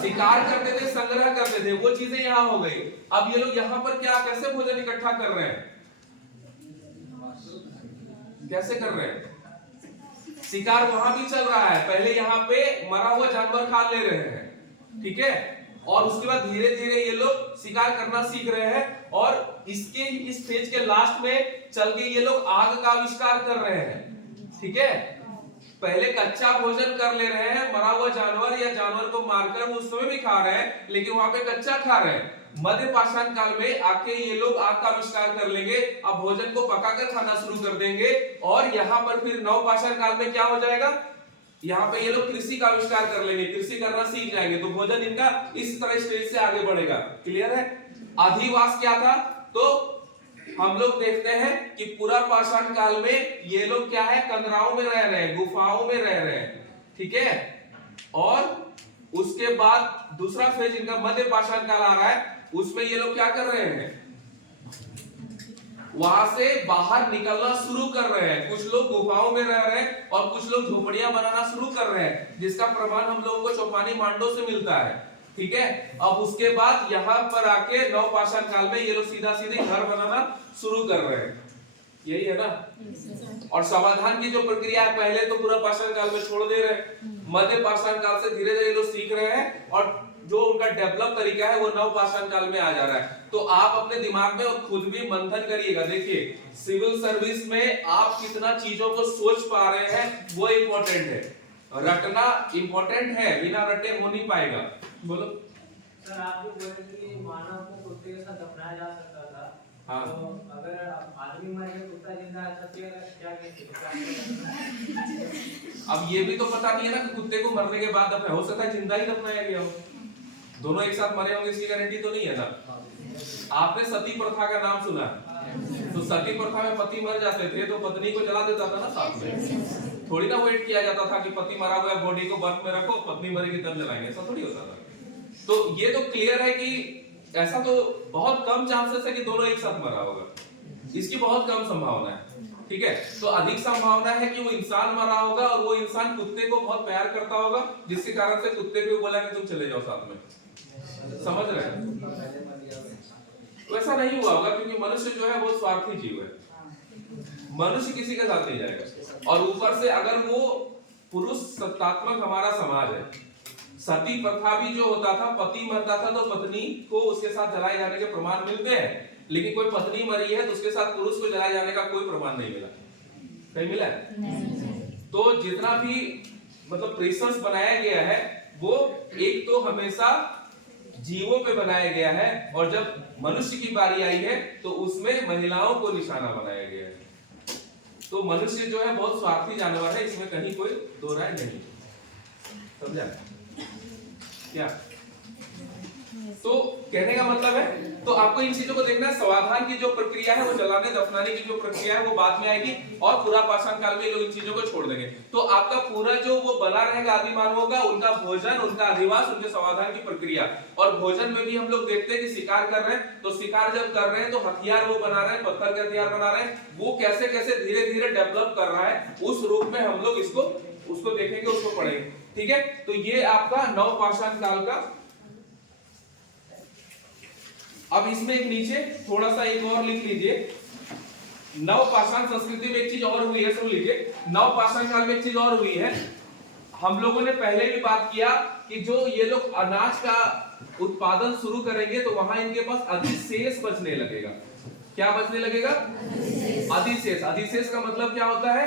शिकार करते थे, संग्रह करते थे, वो चीजें यहाँ हो गई। अब ये लोग यहाँ पर क्या, कैसे भोजन इकट्ठा कर रहे हैं? कैसे कर रहे हैं? शिकार वहां भी चल रहा है, पहले यहाँ पे मरा हुआ जानवर खा ले रहे हैं, ठीक है, और उसके बाद धीरे धीरे ये लोग शिकार करना सीख रहे हैं, और इस फेज के लास्ट में चल के ये लोग आग का आविष्कार कर रहे हैं, ठीक है। पहले कच्चा भोजन कर ले रहे हैं, मरा हुआ जानवर या जानवर को मारकर उस समय भी खा रहे हैं, लेकिन वहां पे कच्चा खा रहे हैं। मध्य पाषाण काल में आके ये लोग आग का आविष्कार कर लेंगे, अब भोजन को पकाकर खाना शुरू कर देंगे, और यहाँ पर फिर नव पाषाण काल में क्या हो जाएगा, यहाँ पे ये लोग कृषि का आविष्कार कर लेंगे, कृषि करना सीख जाएंगे, तो भोजन इनका इस तरह स्टेज से आगे बढ़ेगा। क्लियर है? अधिवास क्या था? तो हम लोग देखते हैं कि पूरा पाषाण काल में ये लोग क्या है, कंदराओं में रह रहे हैं, गुफाओं में रह रहे हैं, ठीक है। और उसके बाद दूसरा फेज इनका मध्य पाषाण काल आ रहा है, उसमें ये लोग क्या कर रहे हैं, वहां से बाहर निकलना शुरू कर रहे हैं। कुछ लोग गुफाओं में रह रहे हैं और कुछ लोग झोपड़ियां बनाना शुरू कर रहे हैं, जिसका प्रमाण हम लोगों को चौपानी मांडो से मिलता है, ठीक है। अब उसके बाद यहाँ पर आके नव पाषाण काल में ये लोग सीधा सीधे घर बनाना शुरू कर रहे हैं, यही है ना। और समाधान की जो प्रक्रिया है, पहले तो पूरा पाषाण काल में छोड़ दे रहे हैं, मध्य पाषाण काल से धीरे धीरे लोग सीख रहे हैं, और जो उनका डेवलप तरीका है वो नव पाषाण काल में आ जा रहा है। तो आप अपने दिमाग में और खुद भी मंथन करिएगा। देखिए, सिविल सर्विस में आप कितना चीजों को सोच पा रहे हैं वो इम्पोर्टेंट है, रटना इम्पोर्टेंट है, बिना रटे हो नहीं पाएगा। बोलो सर, आप जो बोले कि मानव को कुत्ते के साथ दफनाया जा सकता था, हाँ। तो अगर आदमी मर गया, कुत्ता जिंदा है, तो फिर क्या कहते? अब ये भी तो पता नहीं है ना कि कुत्ते को मरने के बाद दफनाया, हो सकता है जिंदा ही दफनाया गया हो, दोनों एक साथ मरे होंगे इसकी गारंटी तो नहीं है ना। आपने सती प्रथा का नाम सुना? तो सती प्रथा में पति मर जाते थे तो पत्नी को जला देता था ना साथ में, थोड़ी ना वेट किया जाता था कि पति मरा हुआ है, बॉडी को बर्फ में रखो, पत्नी मरेगी तब जलाएंगे, ऐसा थोड़ी होता था। तो ये तो क्लियर है कि ऐसा तो बहुत कम चांसेस है कि दोनों एक साथ मरा होगा, इसकी बहुत कम संभावना है, ठीक है। तो अधिक संभावना है कि वो इंसान मरा होगा और वो इंसान कुत्ते को बहुत प्यार करता होगा, जिसके कारण से कुत्ते को बोला कि तुम चले जाओ साथ में, समझ रहे हैं? वैसा नहीं हुआ होगा, क्योंकि मनुष्य जो है वो स्वार्थी जीव है, मनुष्य किसी के साथ नहीं जाएगा। और ऊपर से अगर वो पुरुष सत्तात्मक हमारा समाज है, सती प्रथा भी जो होता था, पति मरता था तो पत्नी को उसके साथ जलाए जाने के प्रमाण मिलते हैं, लेकिन कोई पत्नी मरी है तो उसके साथ पुरुष को जलाए जाने का कोई प्रमाण नहीं मिला, कहीं मिला है? तो जितना भी मतलब प्रेसेंस बनाया गया है वो एक तो हमेशा जीवों पे बनाया गया है, और जब मनुष्य की बारी आई है तो उसमें महिलाओं को निशाना बनाया गया है। तो मनुष्य जो है बहुत स्वार्थी जानवर है, इसमें कहीं कोई दो राय नहीं, समझा क्या? तो कहने का मतलब है, तो आपको इन चीजों को देखना है। समाधान की जो प्रक्रिया है वो जलाने दफनाने की जो प्रक्रिया है वो बाद में आएगी, और पूरा पाषाण काल में लोग इन चीजों को छोड़ देंगे। तो आपका पूरा जो वो बना रहेगा आदि मानवों का, उनका भोजन, उनका अधिवास, उनके समाधान की प्रक्रिया। और भोजन में भी हम लोग देखते हैं कि शिकार कर रहे हैं, तो शिकार जब कर रहे हैं तो हथियार वो बना रहे हैं, पत्थर के हथियार बना रहे हैं, वो कैसे कैसे धीरे धीरे डेवलप कर रहा है, उस रूप में हम लोग उसको देखेंगे, उसको पढ़ेंगे। ठीक है, तो ये आपका नवपाषाण काल का। अब इसमें एक नीचे थोड़ा सा एक और लिख लीजिए, नवपाषाण संस्कृति में एक चीज और हुई है, सुन लीजिए। नवपाषाण काल में एक चीज और हुई है, हम लोगों ने पहले भी बात किया कि जो ये लोग अनाज का उत्पादन शुरू करेंगे तो वहां इनके पास अधिशेष बचने लगेगा। क्या बचने लगेगा? अधिशेष। अधिशेष का मतलब क्या होता है?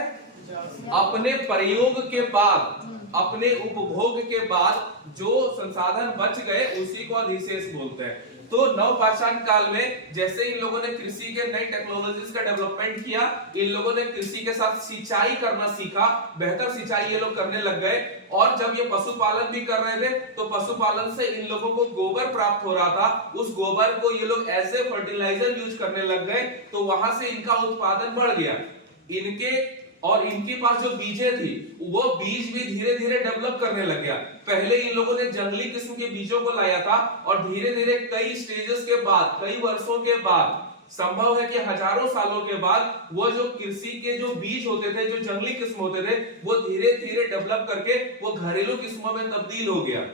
अपने प्रयोग के बाद, अपने उपभोग के बाद जो संसाधन बच गए उसी को अधिशेष बोलते हैं। तो नवपाषाण काल में जैसे इन लोगों ने कृषि के नई टेक्नोलॉजीज का डेवलपमेंट किया, इन लोगों ने कृषि के साथ सिंचाई करना सीखा, बेहतर सिंचाई ये लोग करने लग गए। और जब ये पशुपालन भी कर रहे थे तो पशुपालन से इन लोगों को गोबर प्राप्त हो रहा था, उस गोबर को ये लोग एज ए फर्टिलाइजर यूज करने लग गए, तो वहां से इनका उत्पादन बढ़ गया। इनके पास जो बीजें थी वो बीज भी धीरे धीरे डेवलप करने लग गया। पहले इन लोगों ने जंगली किस्म के बीजों को लाया था और धीरे धीरे कई स्टेजेस के बाद, कई वर्षों के बाद, संभव है कि हजारों सालों के बाद वो जो कृषि के जो बीज होते थे, जो जंगली किस्म होते थे, वो धीरे धीरे डेवलप करके वो घरेलू किस्मों में तब्दील हो गया।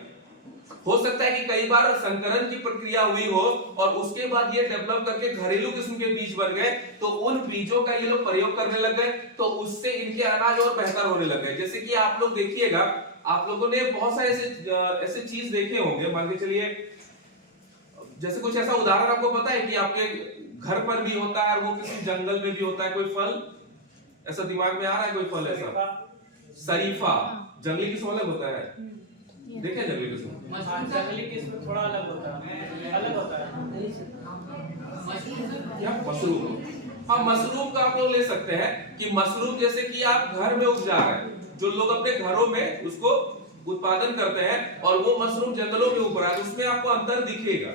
हो सकता है कि कई बार संकरण की प्रक्रिया हुई हो और उसके बाद ये डेवलप करके घरेलू किस्म के बीज बन गए, तो उन बीजों का ये लोग प्रयोग करने लग गए, तो उससे इनके अनाज और बेहतर होने लग गए। जैसे कि आप लोग देखिएगा, आप लोगों ने बहुत सारे ऐसे चीज देखे होंगे, मान के चलिए जैसे कुछ ऐसा उदाहरण आपको पता है कि आपके घर पर भी होता है और वो किसी जंगल में भी होता है, कोई फल ऐसा दिमाग में आ रहा है? कोई फल ऐसा? शरीफा जंगली किस्म अलग होता है, देखे जंगली किस्म? जंगली किस्म थोड़ा अलग होता है, अलग होता है। क्या? मशरूम। हाँ, मशरूम का आप लोग ले सकते हैं कि मशरूम जैसे कि आप घर में उपजा रहे हैं, जो लोग अपने घरों में उसको उत्पादन करते हैं, और वो मशरूम जंगलों में उग रहा है, उसमें आपको अंतर दिखेगा,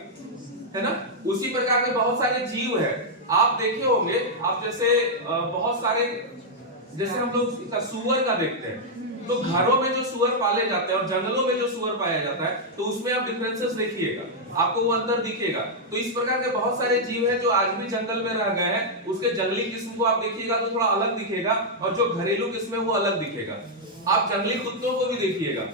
है ना? उसी प्रकार के बहुत सारे जीव है, आप देखे होंगे। आप जैसे बहुत सारे, जैसे हम लोग सुअर का देखते हैं, तो घरों में जो सुअर पाले जाते हैं और जंगलों में जो सुअर पाया जाता है, तो उसमें आप डिफरेंसेस देखिएगा, आपको वो अंतर दिखेगा। तो इस प्रकार के बहुत सारे जीव हैं जो आज भी जंगल में रह गए हैं, उसके जंगली किस्म को आप देखिएगा तो थोड़ा अलग दिखेगा, और जो घरेलू किस्म है वो अलग दिखेगा। आप जंगली कुत्तों को भी देखिएगा,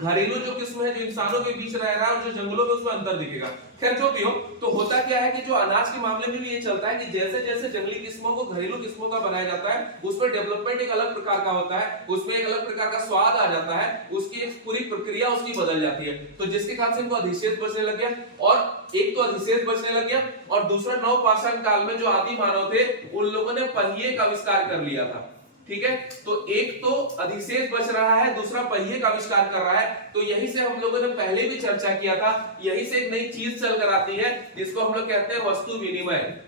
घरेलू जो किस्म है जो इंसानों के बीच रह रहा है और जो जंगलों में, उसमें अंतर दिखेगा। खैर जो भी हो, तो होता क्या है कि जो अनाज के मामले में भी ये चलता है कि जैसे जैसे जंगली किस्मों को घरेलू किस्मों का बनाया जाता है, उसमें डेवलपमेंट एक अलग प्रकार का होता है, उसमें एक अलग प्रकार का स्वाद आ जाता है, उसकी एक पूरी प्रक्रिया उसकी बदल जाती है। तो जिसके कारण से इनको अधिशेष बचने लग गया, और एक तो अधिशेष बचने लग गया, और दूसरा नवपाषाण काल में जो आदि मानव थे उन लोगों ने पहिए का आविष्कार कर लिया था। ठीक है, तो एक तो अधिशेष बच रहा है, दूसरा पहिए का आविष्कार कर रहा है। तो यही से हम लोगों ने पहले भी चर्चा किया था, यही से एक नई चीज चल कर आती है जिसको हम लोग कहते हैं वस्तु विनिमय।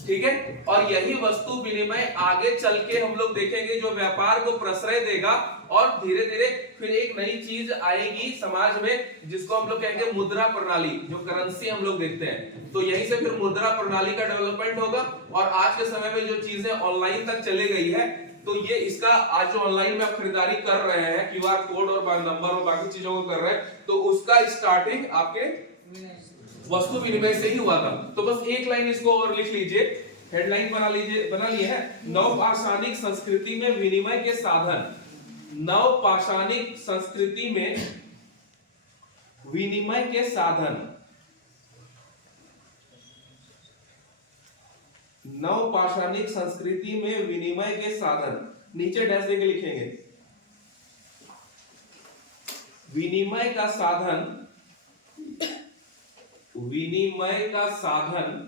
ठीक है, और यही वस्तु विनिमय आगे चल के हम लोग देखेंगे जो व्यापार को प्रश्रय देगा, और धीरे धीरे फिर एक नई चीज आएगी समाज में जिसको हम लोग कहेंगे मुद्रा प्रणाली, जो करेंसी हम लोग देखते हैं। तो यहीं से फिर मुद्रा प्रणाली का डेवलपमेंट होगा, और आज के समय में जो चीजें ऑनलाइन तक चले गई है, तो ये इसका आज जो ऑनलाइन में आप खरीदारी कर रहे हैं, क्यूआर कोड और नंबर और बाकी चीजों को कर रहे हैं, तो उसका स्टार्टिंग आपके वस्तु विनिमय से ही हुआ था। तो बस एक लाइन इसको और लिख लीजिए, हेडलाइन बना लिए है, नवपाषाणिक संस्कृति में विनिमय के साधन। नवपाषाणिक संस्कृति में विनिमय के साधन, नवपाषाणिक संस्कृति में विनिमय के साधन, नीचे डैश देके लिखेंगे, विनिमय का साधन, विनिमय का साधन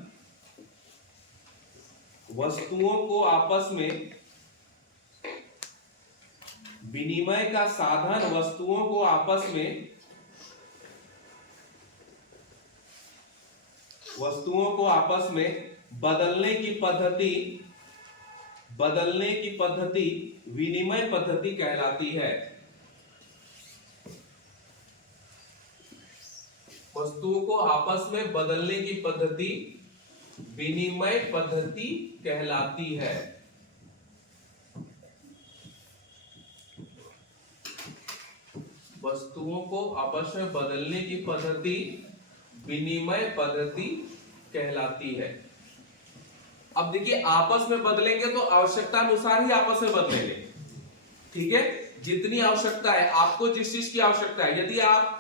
वस्तुओं को आपस में, विनिमय का साधन वस्तुओं को आपस में, वस्तुओं को आपस में बदलने की पद्धति, बदलने की पद्धति विनिमय पद्धति कहलाती है। वस्तुओं को आपस में बदलने की पद्धति विनिमय पद्धति कहलाती है। वस्तुओं को आपस में बदलने की पद्धति विनिमय पद्धति कहलाती है। अब देखिए, आपस में बदलेंगे तो आवश्यकता अनुसार ही आपस में बदलेंगे। ठीक है, जितनी आवश्यकता है, आपको जिस चीज की आवश्यकता है, यदि आप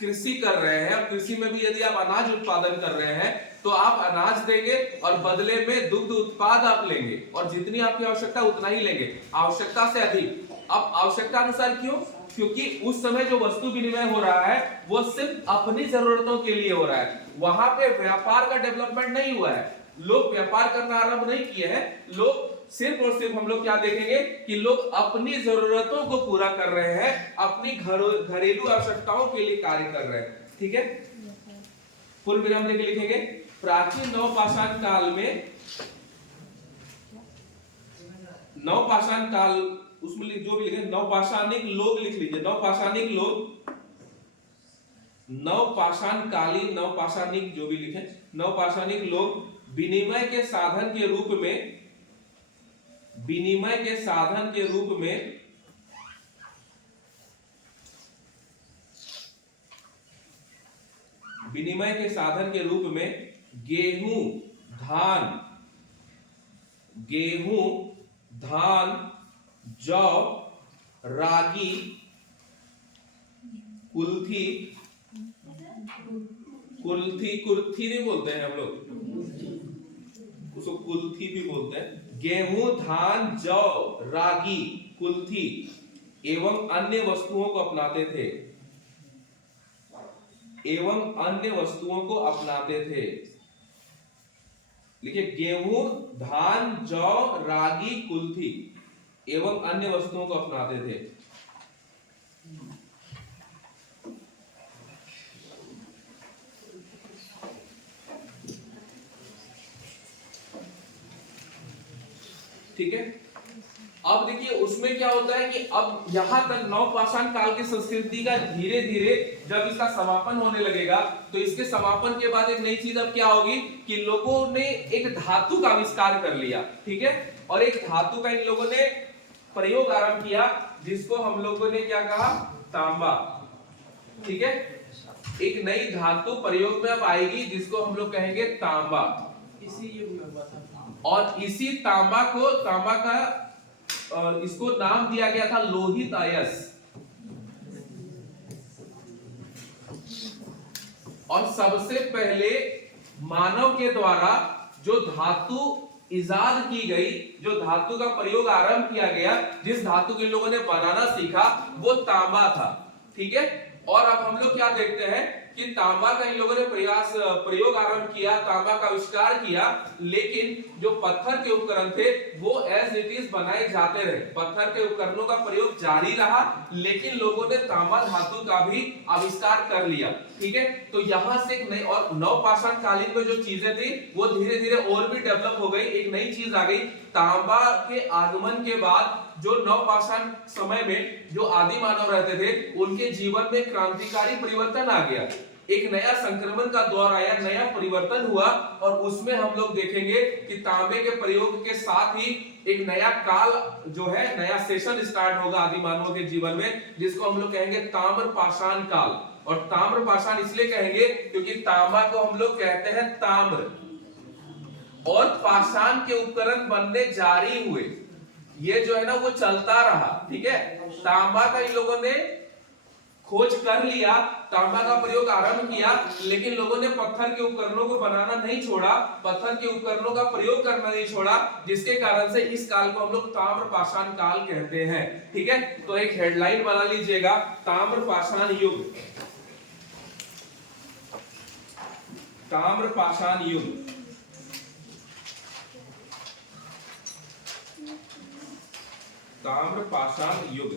कृषि कर रहे हैं और कृषि में भी यदि आप अनाज उत्पादन कर रहे हैं तो आप अनाज देंगे और बदले में दुग्ध उत्पाद आप लेंगे और जितनी आपकी आवश्यकता उतना ही लेंगे, आवश्यकता से अधिक। अब आवश्यकता अनुसार क्यों? क्योंकि उस समय जो वस्तु विनिमय हो रहा है वो सिर्फ अपनी जरूरतों के लिए हो रहा है, वहां पे व्यापार का डेवलपमेंट नहीं हुआ है, लोग व्यापार करना आरंभ नहीं किए हैं। लोग सिर्फ और सिर्फ हम लोग क्या देखेंगे कि लोग अपनी जरूरतों को पूरा कर रहे हैं, अपनी घरेलू आवश्यकताओं के लिए कार्य कर रहे हैं। ठीक है, पूर्व विराम लेके लिखेंगे प्राचीन नवपाषाण काल में, नवपाषाण काल उसमें जो भी लिखे नवपाषाणिक लोग लिख लीजिए, नवपाषाणिक लोग, नवपाषाण कालीन, नवपाषाणिक जो भी लिखे, नवपाषाणिक लोग विनिमय के साधन के रूप में, विनिमय के साधन के रूप में विनिमय के साधन के रूप में गेहूं, धान, जौ, रागी, कुल्थी, कुर्थी नहीं बोलते हैं हम लोग, उसको कुल्थी भी बोलते हैं। गेहूं, धान, जौ, रागी, कुल्थी एवं अन्य वस्तुओं को अपनाते थे, एवं अन्य वस्तुओं को अपनाते थे। लिखिए गेहूं, धान, जौ, रागी, कुल्थी एवं अन्य वस्तुओं को अपनाते थे। ठीक है, अब देखिए उसमें क्या होता है कि अब यहां तक नवपाषाण काल की संस्कृति का धीरे धीरे जब इसका समापन होने लगेगा तो इसके समापन के बाद एक नई चीज अब क्या होगी कि लोगों ने एक धातु का आविष्कार कर लिया। ठीक है, और एक धातु का इन लोगों ने प्रयोग आरंभ किया जिसको हम लोगों ने क्या कहा, तांबा। ठीक है, एक नई धातु प्रयोग में अब आएगी जिसको हम लोग कहेंगे तांबा। इसी युग में हुआ था। और इसी तांबा को, तांबा का इसको नाम दिया गया था लोहित अयस्क। और सबसे पहले मानव के द्वारा जो धातु इजाद की गई, जो धातु का प्रयोग आरंभ किया गया, जिस धातु के लोगों ने बनाना सीखा वो तांबा था। ठीक है, और अब हम लोग क्या देखते हैं कि तांबा का इन लोगों ने प्रयोग आरंभ किया, तांबा का आविष्कार किया, लेकिन जो पत्थर के उपकरण थे वो एज इट इज बनाए जाते रहे, पत्थर के उपकरणों का प्रयोग जारी रहा, लेकिन लोगों ने तांबा धातु का भी आविष्कार कर लिया। ठीक है, तो यहां से एक नई और नवपाषाण कालीन में जो चीजें थी वो धीरे धीरे और भी डेवलप हो गई, एक नई चीज आ गई। तांबा के आगमन के बाद जो नवपाषाण समय में जो आदि मानव रहते थे उनके जीवन में क्रांतिकारी परिवर्तन आ गया, एक नया संक्रमण का दौर आया, नया परिवर्तन हुआ। और उसमें हम लोग देखेंगे कि तांबे के प्रयोग के साथ ही एक नया काल जो है, नया सेशन स्टार्ट होगा आदि मानवों के जीवन में, जिसको हम लोग कहेंगे ताम्रपाषाण काल। और ताम्रपाषाण इसलिए कहेंगे क्योंकि तांबा को हम लोग कहते हैं ताम्र, और पाषाण के उपकरण बनने जारी हुए, ये जो है ना वो चलता रहा। ठीक है, तांबा का इन लोगों ने खोज कर लिया, तांबा का प्रयोग आरंभ किया, लेकिन लोगों ने पत्थर के उपकरणों को बनाना नहीं छोड़ा, पत्थर के उपकरणों का प्रयोग करना नहीं छोड़ा, जिसके कारण से इस काल को हम लोग ताम्रपाषाण काल कहते हैं। ठीक है, तो एक हेडलाइन बना लीजिएगा, ताम्रपाषाण युग, ताम्रपाषाण युग। ताम्रपाषाण युग।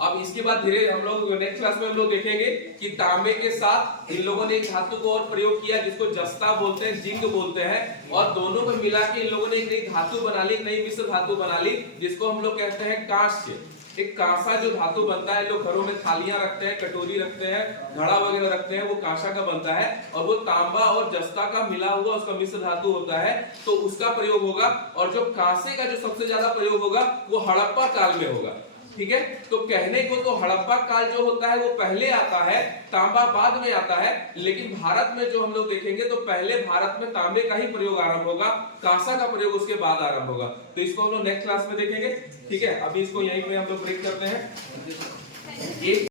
अब इसके बाद धीरे हम लोग नेक्स्ट क्लास में हम लोग देखेंगे कि तांबे के साथ इन लोगों ने एक धातु को और प्रयोग किया जिसको जस्ता बोलते हैं, जिंक बोलते हैं, और दोनों को मिला के इन लोगों ने एक नई धातु बना ली, नई मिश्र धातु बना ली, जिसको हम लोग कहते हैं कांस्य। एक कांसा जो धातु बनता है, लोग घरों में थालियां रखते हैं, कटोरी रखते हैं, घड़ा वगैरह रखते हैं, वो कांसा का बनता है, और वो तांबा और जस्ता का मिला हुआ उसका मिश्र धातु होता है, तो उसका प्रयोग होगा। और जो कांसे का जो सबसे ज्यादा प्रयोग होगा वो हड़प्पा काल में होगा। ठीक है। तो कहने को तो हड़प्पा काल जो होता है वो पहले आता है, तांबा बाद में आता है, लेकिन भारत में जो हम लोग देखेंगे तो पहले भारत में तांबे का ही प्रयोग आरंभ होगा, कांसा का प्रयोग उसके बाद आरंभ होगा। तो इसको हम लोग नेक्स्ट क्लास में देखेंगे, ठीक है। अभी इसको यहीं पे हम लोग ब्रेक करते हैं। एक